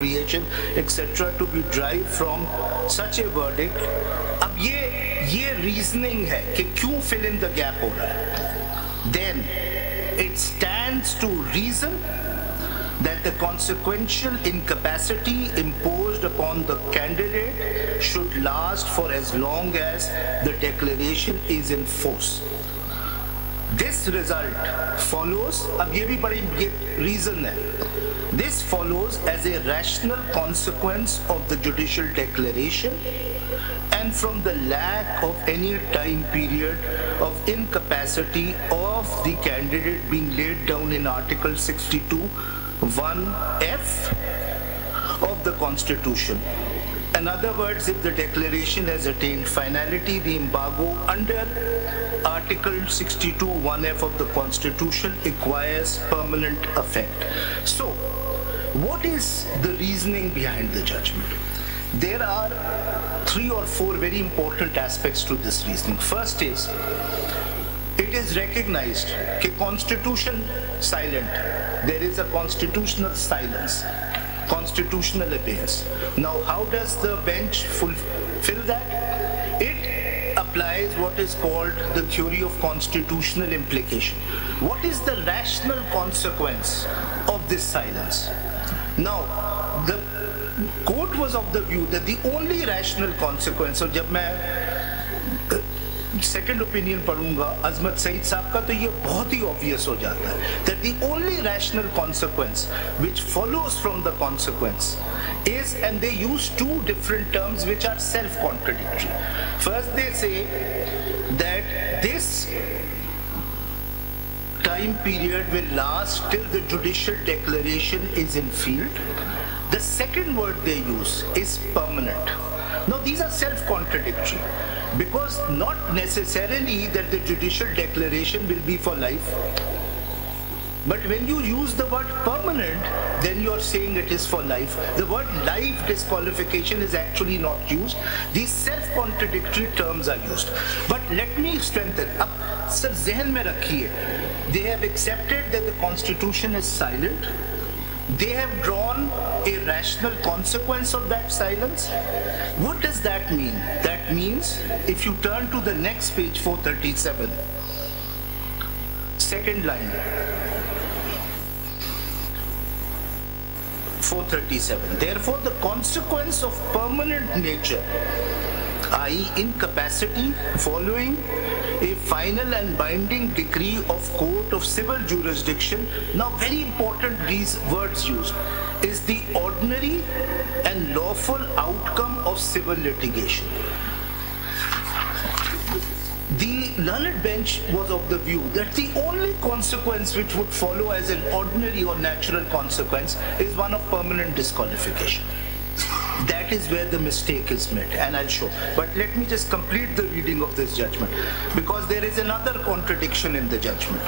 creation, etc. to be derived from such a verdict. अब ये reasoning है कि क्यों fill in the gap हो रहा है. Then it stands to reason that the consequential incapacity imposed upon the candidate should last for as long as the declaration is in force. This result follows, अब ये भी बड़ी reason है. This follows as a rational consequence of the judicial declaration and from the lack of any time period of incapacity of the candidate being laid down in Article 62, 1F of the Constitution. In other words, if the declaration has attained finality, the embargo under Article 62, 1F of the Constitution acquires permanent effect. So, what is the reasoning behind the judgment? There are 3 or 4 very important aspects to this reasoning. First is, it is recognized that Constitution silent. There is a constitutional silence, constitutional abeyance. Now, how does the bench fulfill that? It applies what is called the theory of constitutional implication. What is the rational consequence of this silence? Now, the court was of the view that the only rational consequence, और जब मैं second opinion पढ़ूंगा अजमत सईद साहब का तो ये बहुत ही obvious हो जाता है that the only rational consequence which follows from the consequence is, and they use 2 different terms which are self-contradictory. First they say that this time period will last till the judicial declaration is in field. The second word they use is permanent. Now these are self-contradictory because not necessarily that the judicial declaration will be for life. But when you use the word permanent, then you are saying it is for life. The word life disqualification is actually not used. These self-contradictory terms are used. But let me strengthen. Ab sir zehn mein rakhiye. They have accepted that the Constitution is silent. They have drawn a rational consequence of that silence. What does that mean? That means if you turn to the next page, 437, second line, 437. Therefore, the consequence of permanent nature, i.e. incapacity following a final and binding decree of court of civil jurisdiction, now very important these words used, is the ordinary and lawful outcome of civil litigation. The learned bench was of the view that the only consequence which would follow as an ordinary or natural consequence is one of permanent disqualification. That is where the mistake is made, and I'll show. But let me just complete the reading of this judgment, because there is another contradiction in the judgment.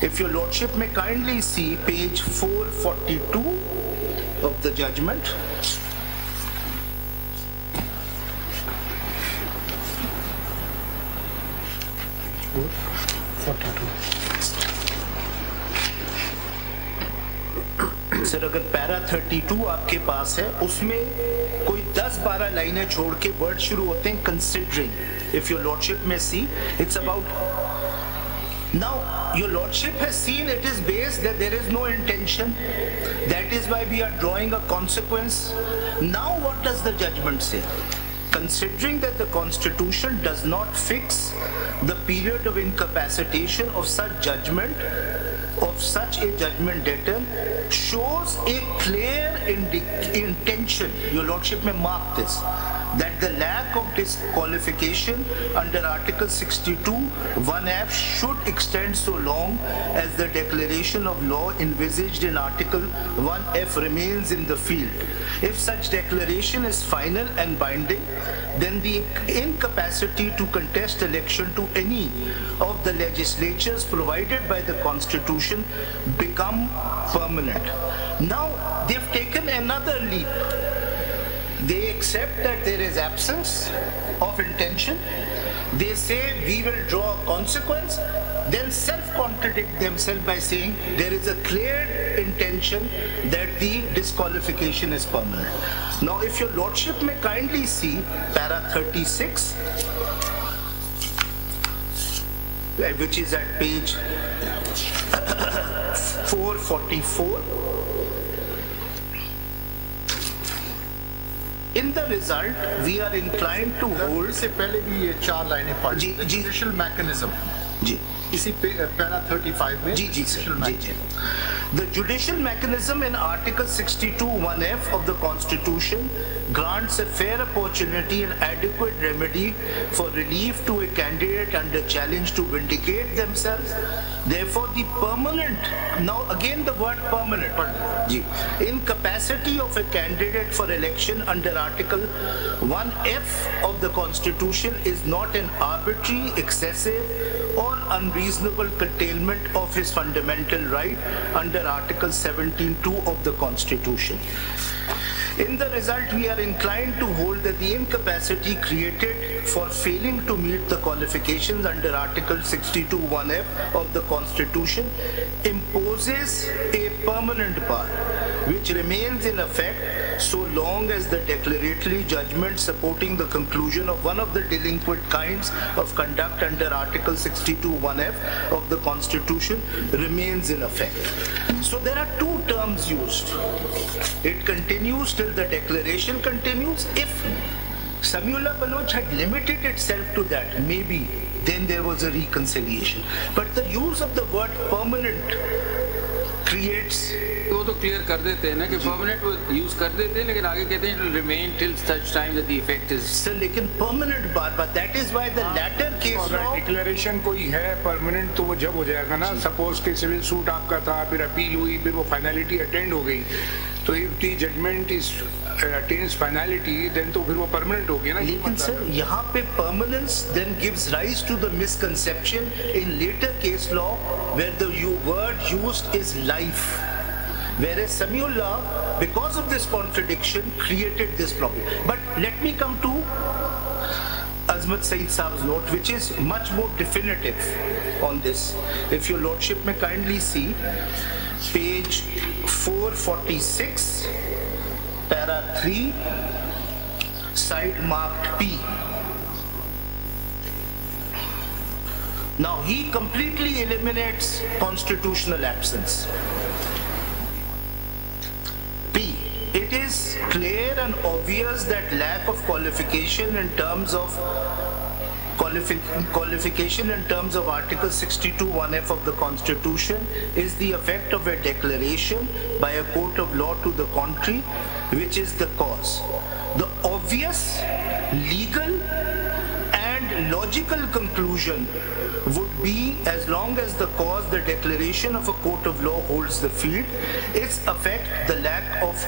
If your lordship may kindly see page 442 of the judgment. Sir अगर para 32 आपके पास है उसमें कोई 10-12 लाइनें छोड़ के word शुरू होते हैं considering. If your lordship may see, it's about, now your lordship has seen it is based that there is no intention, that is why we are drawing a consequence. Now what does the judgment say? Considering that the Constitution does not fix the period of incapacitation of such judgment, of such a judgment debtor, shows a clear intention, your lordship may mark this, that the lack of disqualification under Article 62, 1F should extend so long as the declaration of law envisaged in Article 1F remains in the field. If such declaration is final and binding, then the incapacity to contest election to any of the legislatures provided by the Constitution become permanent. Now, they've taken another leap. They accept that there is absence of intention. They say we will draw a consequence, then self-contradict themselves by saying there is a clear intention that the disqualification is permanent. Now, if your lordship may kindly see para 36, which is at page 444. In the result, we are inclined to hold. इससे पहले भी ये 4 लाइनें पढ़ी. Judicial mechanism. जी. इसी para 35 में. जी. The judicial mechanism in Article 62(1)(f) of the Constitution grants a fair opportunity and adequate remedy for relief to a candidate under challenge to vindicate themselves. Therefore, the permanent, now again the word permanent, incapacity of a candidate for election under Article 1(f) of the Constitution is not an arbitrary, excessive, or unreasonable curtailment of his fundamental right under Article 17(2) of the Constitution. In the result, we are inclined to hold that the incapacity created for failing to meet the qualifications under Article 62(1)(f) of the Constitution imposes a permanent bar, which remains in effect so long as the declaratory judgment supporting the conclusion of one of the delinquent kinds of conduct under Article 62(1)(f) of the Constitution remains in effect. So there are two terms used. It continues till the declaration continues. If Samiullah Baloch had limited itself to that, maybe then there was a reconciliation. But the use of the word permanent creates. वो तो clear कर देते हैं ना कि permanent वो use कर देते हैं, लेकिन आगे कहते हैं it will remain till such time that the effect is. Sir लेकिन परमानेंट बार बार, that is why the latter case law declaration कोई है परमानेंट तो वो जब हो जाएगा ना, सपोज कि सिविल सूट आपका था, फिर अपील हुई, फिर वो फाइनलिटी अटेंड हो गई, तो if the judgment is attains finality then तो फिर वो परमानेंट हो गया ना. लेकिन सर यहाँ पे permanence then gives rise to the misconception in later case law where the word used is life. Whereas Samiullah, because of this contradiction, created this problem. But let me come to Azmat Saeed Saab's note, which is much more definitive on this. If your lordship may kindly see page 446, para 3, side marked P. Now he completely eliminates constitutional absence. P. It is clear and obvious that lack of qualification in terms of Article 62(1)(f) of the Constitution is the effect of a declaration by a court of law to the contrary, which is the cause. The obvious legal and logical conclusion would be, as long as the cause, the declaration of a court of law holds the field, its effect, the lack of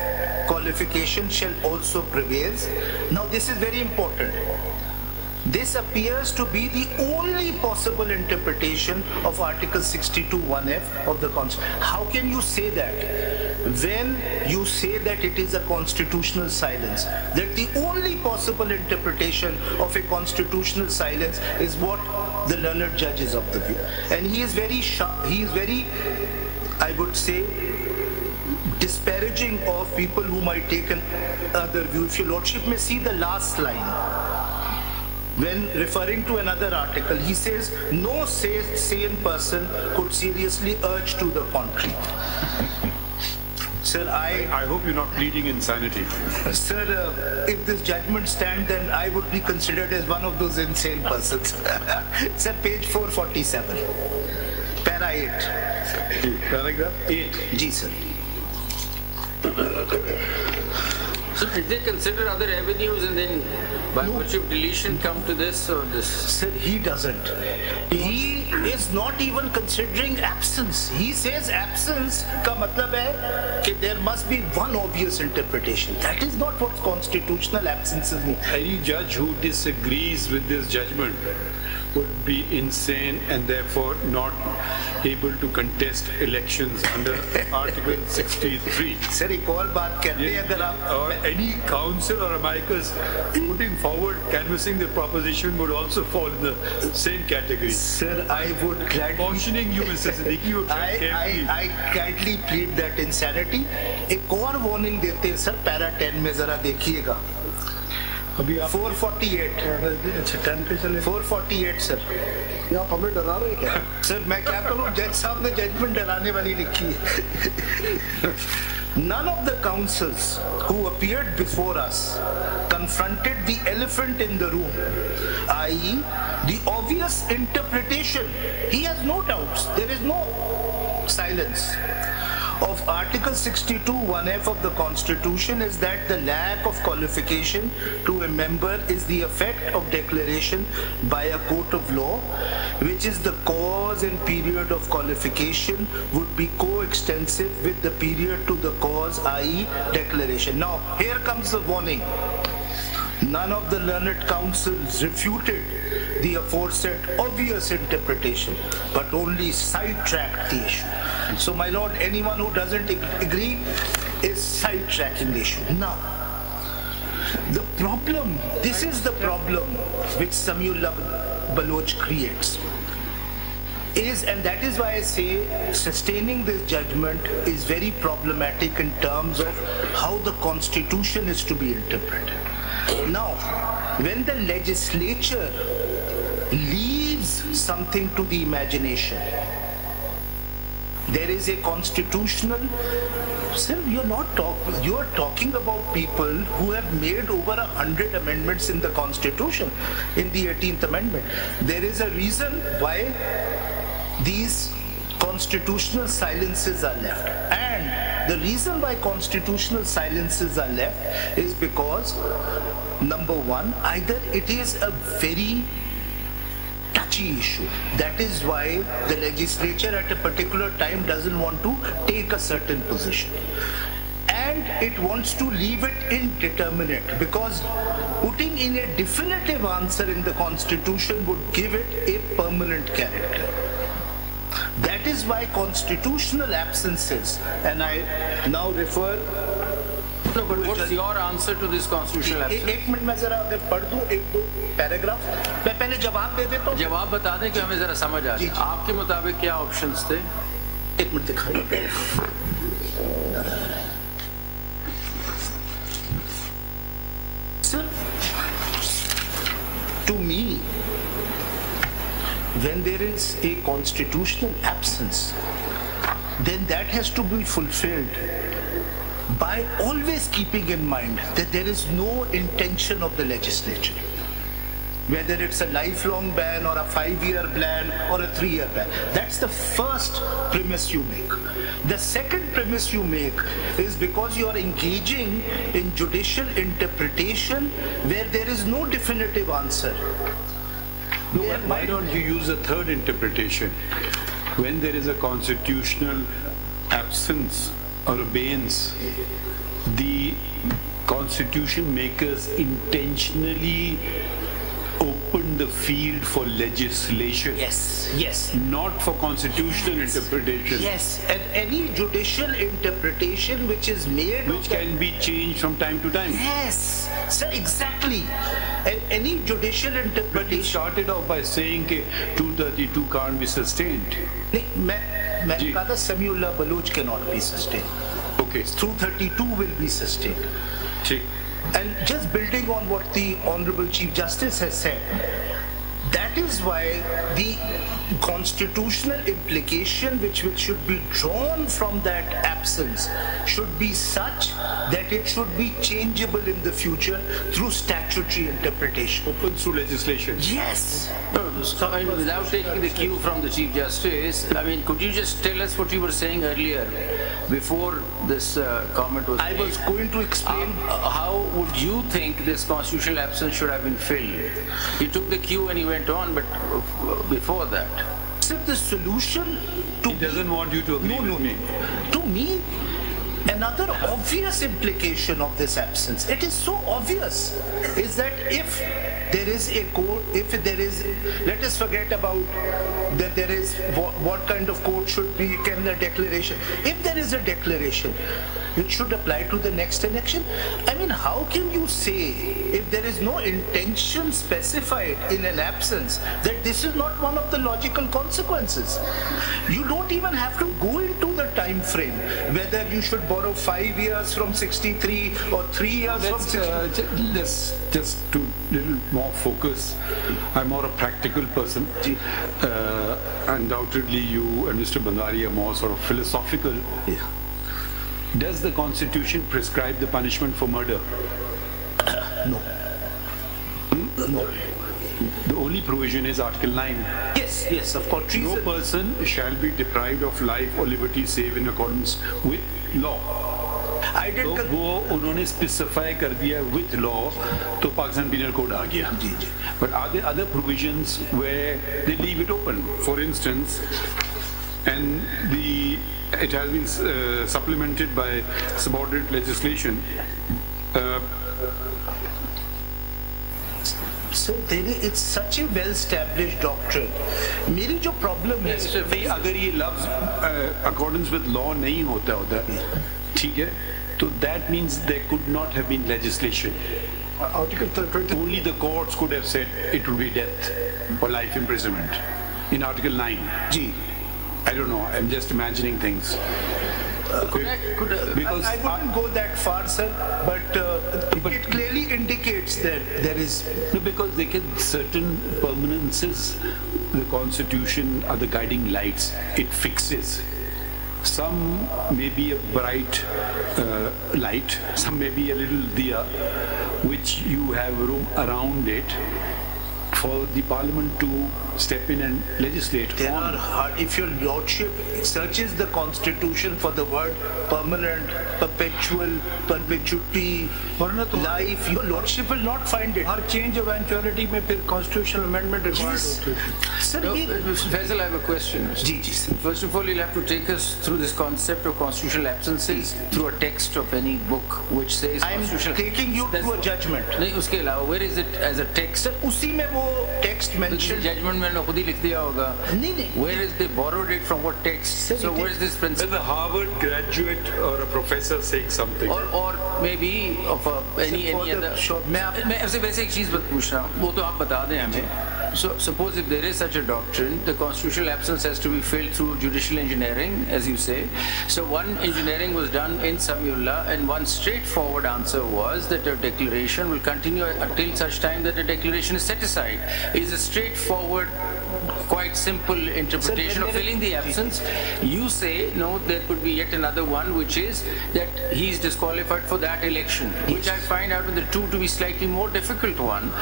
qualification, shall also prevail. Now this is very important. This appears to be the only possible interpretation of Article 62(1)(f) of the Constitution. How can you say that when you say that it is a constitutional silence? That the only possible interpretation of a constitutional silence is what the learned judge is of the view. And he is very sharp, he is very, I would say, disparaging of people who might take another view. If your lordship may see the last line, when referring to another article, he says, no sane person could seriously urge to the contrary. Sir, I hope you're not pleading insanity. Sir, if this judgment stands, then I would be considered as one of those insane persons. Sir, page 447, para 8. Paragraph 8. Ji, sir. So did they consider other avenues and then by virtue of deletion come to this or this? Sir, he doesn't. He is not even considering absence. He says absence का मतलब है कि there must be one obvious interpretation. That is not what constitutional absence means. Any judge who disagrees with this judgment would be insane and therefore not able to contest elections under Article 63. Sir, एक और बात कहते हैं अगर आप Or any council or amicus putting forward canvassing the proposition would also fall in the same category. Sir, I would gladly Cautioning you, Mr. Siddiqui, you tread carefully. I gladly plead that insanity. एक और warning देते हैं sir, para 10 में जरा देखिएगा. अभी आप 448. अच्छा 10 पे चले. 448 सर. ये आप हमें डरा रहे हैं क्या? सर मैं क्या करूं, जज साहब ने जजमेंट डराने वाली लिखी है. None of the councils who appeared before us confronted the elephant in the room, i.e. the obvious interpretation. He has no doubts. There is no silence. Of Article 62 1F of the Constitution is that the lack of qualification to a member is the effect of declaration by a court of law, which is the cause and period of qualification would be coextensive with the period to the cause, i.e. declaration. Now, here comes the warning. None of the learned counsels refuted the aforesaid obvious interpretation, but only sidetracked the issue. So, my lord, anyone who doesn't agree is sidetracking the issue. Now, the problem, this is the problem which Samiullah Baloch creates, is, and that is why I say sustaining this judgment is very problematic in terms of how the Constitution is to be interpreted. Now, when the legislature leaves something to the imagination, there is a constitutional. Sir, you are talking about people who have made over 100 amendments in the Constitution, in the 18th Amendment. There is a reason why these constitutional silences are left. And the reason why constitutional silences are left is because, number one, either it is a very touchy issue. That is why the legislature at a particular time doesn't want to take a certain position. And it wants to leave it indeterminate, because putting in a definitive answer in the Constitution would give it a permanent character. That is why constitutional absences, and I now refer. No, but what's your answer to this constitutional absence? एक minute में जरा अगर पढ़ दूं एक दो paragraph, मैं पहले जवाब दे देता हूं. जवाब बता दें कि हमें जरा समझ आ जाए. आपके मुताबिक क्या ऑप्शंस थे? एक मिनट दिखाइए. Sir, to me, when there is a constitutional absence, then that has to be fulfilled by always keeping in mind that there is no intention of the legislature, whether it's a lifelong ban or a 5-year ban or a 3-year ban. That's the first premise you make. The second premise you make is because you are engaging in judicial interpretation where there is no definitive answer. No, why don't you use a third interpretation? When there is a constitutional absence or abeyance, the constitution makers intentionally open the field for legislation. Yes, yes. Not for constitutional interpretation. Yes, and any judicial interpretation which is made, which can be changed from time to time. Yes, sir, exactly. And any judicial But interpretation. you started off by saying that 232 can't be sustained. मैंने कहा था Samiullah Baloch cannot be sustained. Okay. 232 will be sustained. ठीक. And just building on what the Honorable Chief Justice has said, that is why the constitutional implication which should be drawn from that absence should be such that it should be changeable in the future through statutory interpretation. Open through legislation. Yes. So, I mean, without taking the cue from the Chief Justice, I mean, could you just tell us what you were saying earlier before this comment was made? I was going to explain. How would you think this constitutional absence should have been filled? You took the cue and you went on, but before that. So the solution to He doesn't want you to agree with me. To me, Another obvious implication of this absence, it is so obvious, is that if there is a court, if there is, let us forget about that there is what kind of court should be, can a declaration, if there is a declaration, it should apply to the next election. I mean, how can you say, if there is no intention specified in an absence, that this is not one of the logical consequences? You don't even have to go into the time frame, whether you should borrow 5 years from 63 or 3 years from 63. Let's just do a little more focus. I'm more a practical person. Undoubtedly, you and Mr. Bandari are more sort of philosophical. Yeah. Does the Constitution prescribe the punishment for murder? No. No. The only provision is Article 9. Yes, yes, of course. No person shall be deprived of life or liberty save in accordance with law. I did. तो वो उन्होंने specify कर दिया with law, तो Pakistan Penal Code आ गया. But are there other provisions where they leave it open? For instance, and it has been supplemented by subordinate legislation. So it's such a well-established doctrine. मेरी जो problem है, नहीं अगर ये लफ्ज accordance with law नहीं होता ठीक है, तो that means there could not have been legislation. Article 20. Only the courts could have said it would be death or life imprisonment in Article 9. Ji. I don't know. I'm just imagining things. Because I wouldn't go that far, sir, but it clearly indicates that there is... No, because they can certain permanences, the Constitution are the guiding lights. It fixes. Some may be a bright light, some may be a little diya, which you have room around it for the Parliament to step in and legislate. There are hard, if your lordship searches the Constitution for the word permanent, perpetual, perpetuity, life, your lordship will not find it. Her change eventuality में फिर constitutional amendment required होती है. Sir, Faisal, I have a question. Ji, sir. First of all, you'll have to take us through this concept of constitutional absences through a text of any book which says I am taking you to a judgment. नहीं, उसके अलावा, where is it as a text? Sir, उसी में वो text mentioned. Judgment में खुद ही लिख दिया होगा. नहीं. Where is they borrowed it from what text? So where is this principle? As a Harvard graduate or a professor saying something. Or maybe of any other. मैं ऐसे वैसे एक चीज पूछ रहा हूँ, वो तो आप बता दें हमें. So suppose if there is such a doctrine, the constitutional absence has to be filled through judicial engineering, as you say. So one engineering was done in Samiullah, and one straightforward answer was that a declaration will continue until such time that a declaration is set aside. Is a straightforward, quite simple interpretation of filling the absence. You say, no, there could be yet another one, which is that he is disqualified for that election, which I find out of the two to be slightly more difficult one.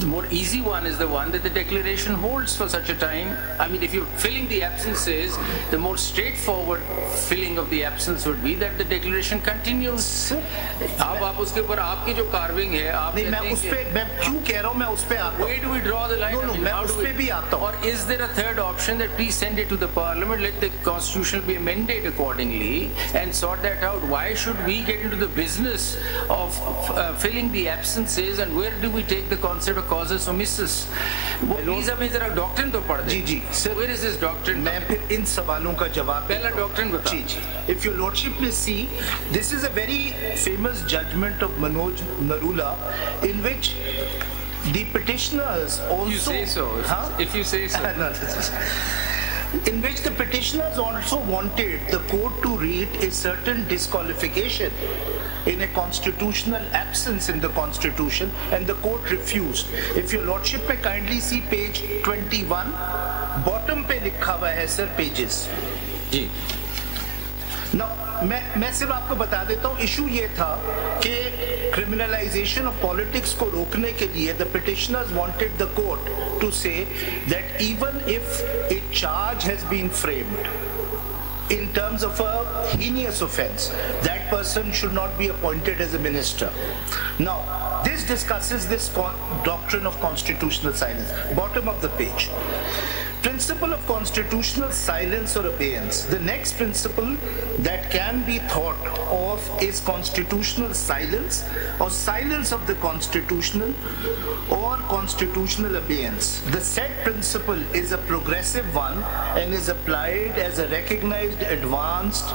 The more easy one is the one that the declaration holds for such a time. I mean, if you're filling the absences, the more straightforward filling of the absence would be that the declaration continues. अब आप उसके ऊपर आपकी जो carving है, आप नहीं, मैं उस पे मैं क्यों कह रहा हूँ, मैं उस पे आता हूँ. Where do we draw the line? No, मैं उस पे भी आता हूँ. Or is there a third option that please send it to the Parliament, let the Constitution be amended accordingly, and sort that out? Why should we get into the business of filling the absences, and where do we take the concept of causes omissus? Please हमें जरा doctrine तो पढ़ दे. जी. Sir, where is this doctrine? मैं फिर इन सवालों का जवाब. पहला doctrine बता. जी. If your lordship may see, this is a very famous judgment of Manoj Narula, in which the petitioners also. You say so. Huh? If you say so. No, in which the petitioners also wanted the court to read a certain disqualification in a constitutional absence in the constitution, and the court refused. If your lordship may kindly see page 21, bottom पे लिखा हुआ है sir pages. जी. Now, मैं सिर्फ आपको बता देता हूँ, इशू ये था कि criminalization of politics को रोकने के लिए the petitioners wanted the court to say that even if a charge has been framed in terms of a heinous offense, that person should not be appointed as a minister. Now, this discusses this doctrine of constitutional silence. Bottom of the page. Principle of constitutional silence or abeyance. The next principle that can be thought of is constitutional silence or silence of the constitutional or constitutional abeyance. The said principle is a progressive one and is applied as a recognized advanced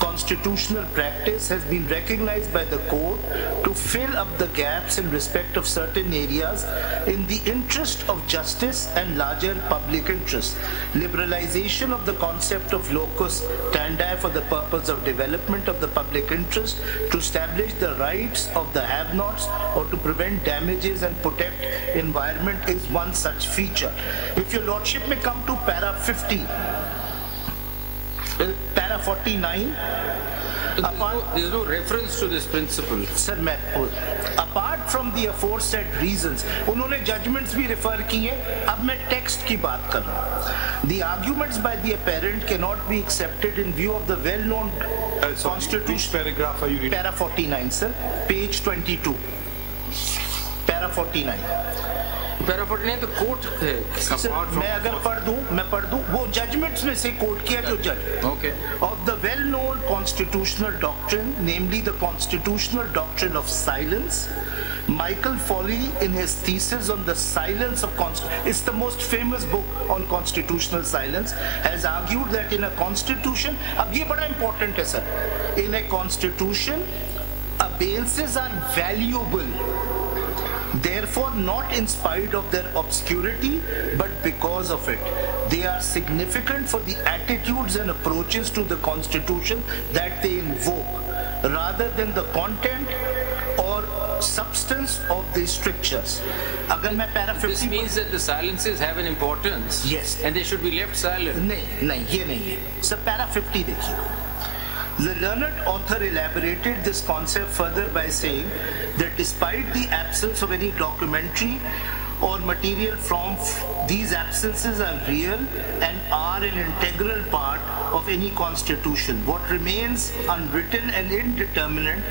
constitutional practice, has been recognized by the court to fill up the gaps in respect of certain areas in the interest of justice and larger public interest. Liberalization of the concept of locus standi for the purpose of development of the public interest, to establish the rights of the have-nots or to prevent damages and protect environment is one such feature. If your lordship may come to para 50, para 49, there's no reference to this principle. Sir, apart from the aforesaid reasons, उन्होंने judgments भी refer किए, अब मैं text की बात कर रहा हूँ. The arguments by the apparent cannot be accepted in view of the well-known constitution. Which paragraph are you reading? Para 49, sir, page 22. Para 49. Para 49 तो कोर्ट है. मैं अगर पढ़ दूं वो जजमेंट्स में से कोर्ट किया जो जज of the well-known constitutional doctrine, namely the constitutional doctrine of silence. Michael Foley, in his thesis on the silence of constitution, it's the most famous book on constitutional silence, has argued that in a constitution, अब ये बड़ा important है sir, in a constitution, abeyances are valuable. Therefore, not in spite of their obscurity, but because of it. They are significant for the attitudes and approaches to the Constitution that they invoke, rather than the content or substance of the strictures. This means that the silences have an importance. Yes. And they should be left silent. नहीं, ये नहीं है. So, para 50 देखिए. The learned author elaborated this concept further by saying that despite the absence of any documentary or material from these absences are real and are an integral part of any constitution. What remains unwritten and indeterminate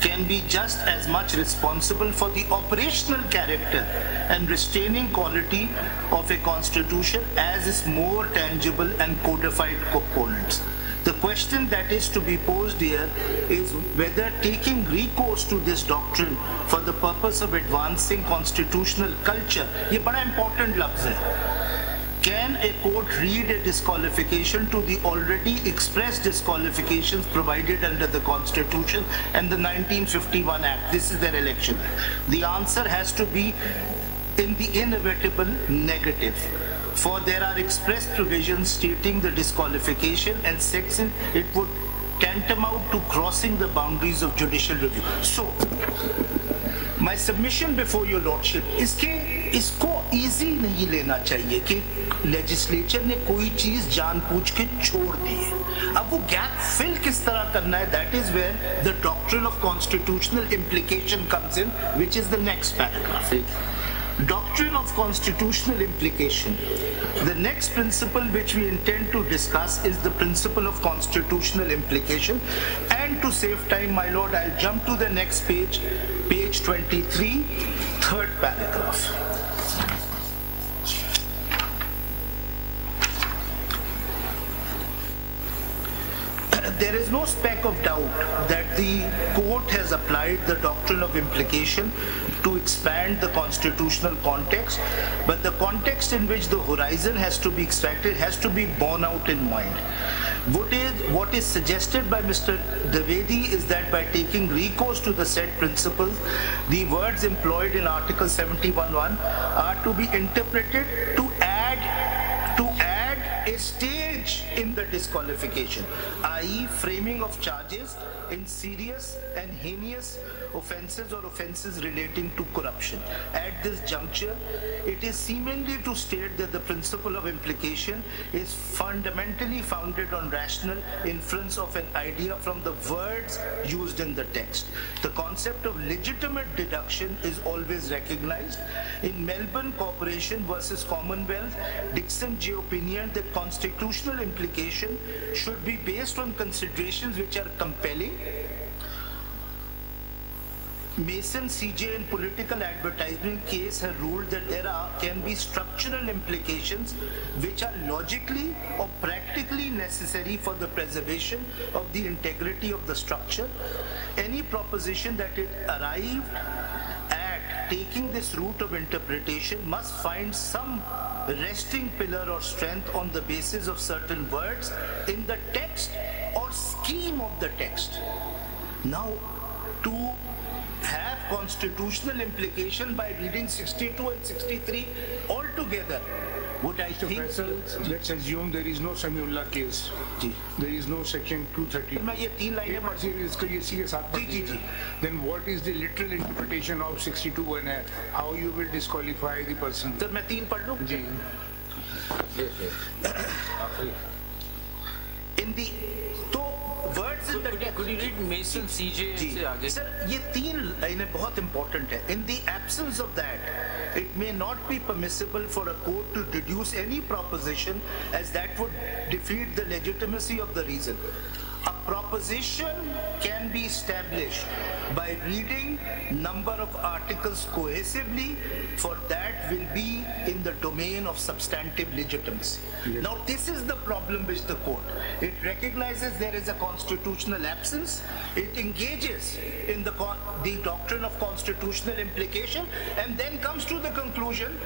can be just as much responsible for the operational character and restraining quality of a constitution as its more tangible and codified components. The question that is to be posed here is whether taking recourse to this doctrine for the purpose of advancing constitutional culture, ये बड़ा important लफ्ज़ है. Can a court read a disqualification to the already expressed disqualifications provided under the Constitution and the 1951 Act? This is their election. The answer has to be in the inevitable negative. For there are express provisions stating the disqualification and section it would tantamount to crossing the boundaries of judicial review. So, my submission before your lordship इसको easy नहीं लेना चाहिए कि legislature ने कोई चीज जानबूझ के छोड़ दी है. अब वो gap fill किस तरह करना है, that is where the doctrine of constitutional implication comes in, which is the next paragraph. Doctrine of constitutional implication. The next principle which we intend to discuss is the principle of constitutional implication. And to save time, my lord, I'll jump to the next page, page 23, third paragraph. There is no speck of doubt that the court has applied the doctrine of implication to expand the constitutional context, but the context in which the horizon has to be extracted has to be borne out in mind. What is suggested by Mr. Dwivedi is that by taking recourse to the said principles, the words employed in Article 71(1) are to be interpreted to add a stage in the disqualification, i.e. framing of charges in serious and heinous offences or offences relating to corruption. At this juncture, it is seemingly to state that the principle of implication is fundamentally founded on rational inference of an idea from the words used in the text. The concept of legitimate deduction is always recognized. In Melbourne Corporation versus Commonwealth, Dixon J. opinioned that constitutional implication should be based on considerations which are compelling, Mason CJ in political advertisement case has ruled that there can be structural implications which are logically or practically necessary for the preservation of the integrity of the structure. Any proposition that it arrived at taking this route of interpretation must find some resting pillar or strength on the basis of certain words in the text or scheme of the text. Now, to have constitutional implication by reading 62 and 63 all together, what I think... Let's assume there is no Samiullah case. There is no section 230. Then what is the literal interpretation of 62 and how you will disqualify the person? Sir, मैं 3 पढ़ लूं? जी. In the words in the text. Could you read Mason CJ से आगे? Sir, ये 3 लाइनें बहुत important है. In the absence of that, it may not be permissible for a court to deduce any proposition as that would defeat the legitimacy of the reason. A proposition can be established by reading number of articles cohesively, for that will be in the domain of substantive legitimacy. Yes. Now this is the problem with the court. It recognizes there is a constitutional absence, it engages in the doctrine of constitutional implication, and then comes to the conclusion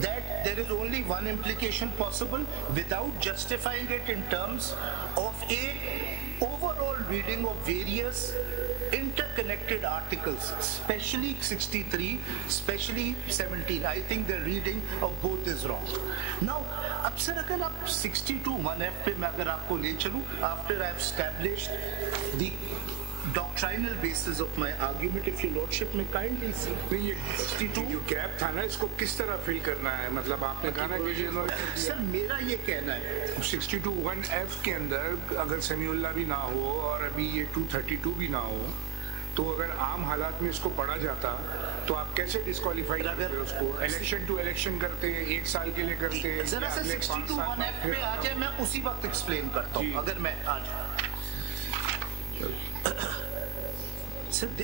that there is only one implication possible without justifying it in terms of a overall reading of various interconnected articles, especially 63, especially 17. I think the reading of both is wrong. Now, अब sir अगर आप 62 1F पे मैं अगर आपको ले चलूं, after I have established the doctrinal basis of my argument, if your lordship may kindly see. नहीं, ये 62 जो गैप था ना, इसको किस तरह फिल करना है? मतलब आपने कहा ना कि सर मेरा ये कहना है 62 1F के अंदर अगर समीउल्लाह भी ना हो और अभी ये 232 भी ना हो, तो अगर आम हालात में इसको पढ़ा जाता तो आप कैसे डिस्क्वालीफाई करते उसको? इलेक्शन टू इलेक्शन करते, 1 साल के लिए करते, जरा सा 62 1F पे आ जाए, मैं उसी वक्त एक्सप्लेन करता हूँ. अगर मैं आज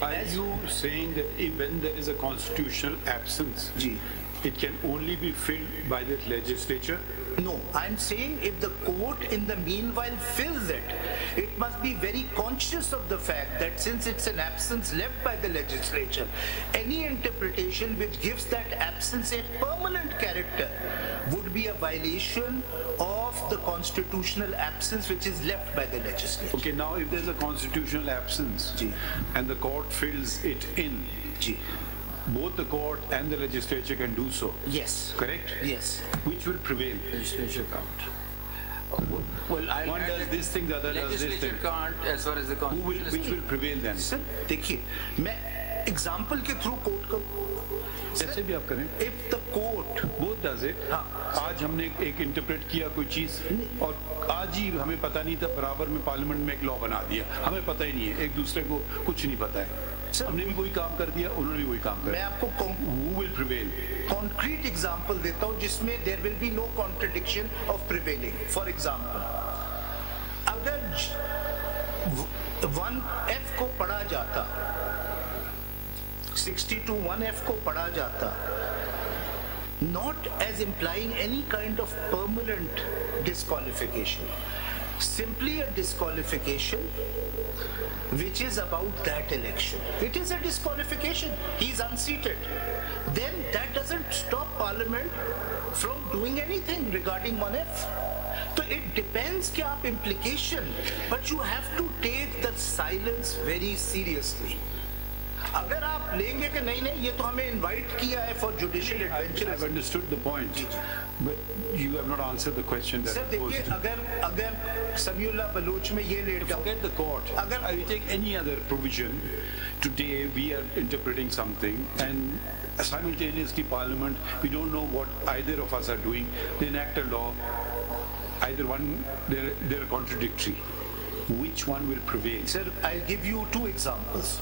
Are you saying that when there is a constitutional absence, it can only be filled by the legislature? No, I'm saying if the court in the meanwhile fills it, it must be very conscious of the fact that since it's an absence left by the legislature, any interpretation which gives that absence a permanent character would be a violation of the constitutional absence which is left by the legislature. Okay, now if there's a constitutional absence and the court fills it in, both the court and the legislature can do so. Yes. Correct? Yes. Which will prevail? Legislature can't. Well, one does this thing, the other does this thing. Legislature can't as far as the constitution. Which will prevail then? Sir, देखिए, मैं example के through quote करूँ. जैसे भी आप करें. If the court both does it. हाँ. आज हमने एक इंटरप्रेट किया कोई चीज और आज ही हमें पता नहीं था, बराबर में पार्लियामेंट में एक लॉ बना दिया, हमें पता ही नहीं है, एक दूसरे को कुछ नहीं पता है. हमने भी वही काम कर दिया, उन्होंने भी वही काम कर दिया. मैं आपको who will prevail? Concrete example देता हूँ जिसमें there will be no contradiction of prevailing. For example, अगर 1F को पढ़ा जाता, 62 1F को पढ़ा जाता, not as implying any kind of permanent disqualification, simply a disqualification which is about that election. It is a disqualification. He is unseated. Then that doesn't stop Parliament from doing anything regarding 1F. So it depends क्या आप implication, but you have to take the silence very seriously. अगर आप लेंगे कि नहीं नहीं ये तो हमें इनवाइट किया है for judicial adventure. I've understood the point, but you have not answered the question that I posed. Sir देखिए, अगर समीउल्लाह बलूच में ये लेट जाओ, forget the court. अगर I take any other provision, today we are interpreting something and simultaneously Parliament, we don't know what either of us are doing. They enact a law. Either one, they're contradictory. Which one will prevail? Sir, I'll give you 2 examples.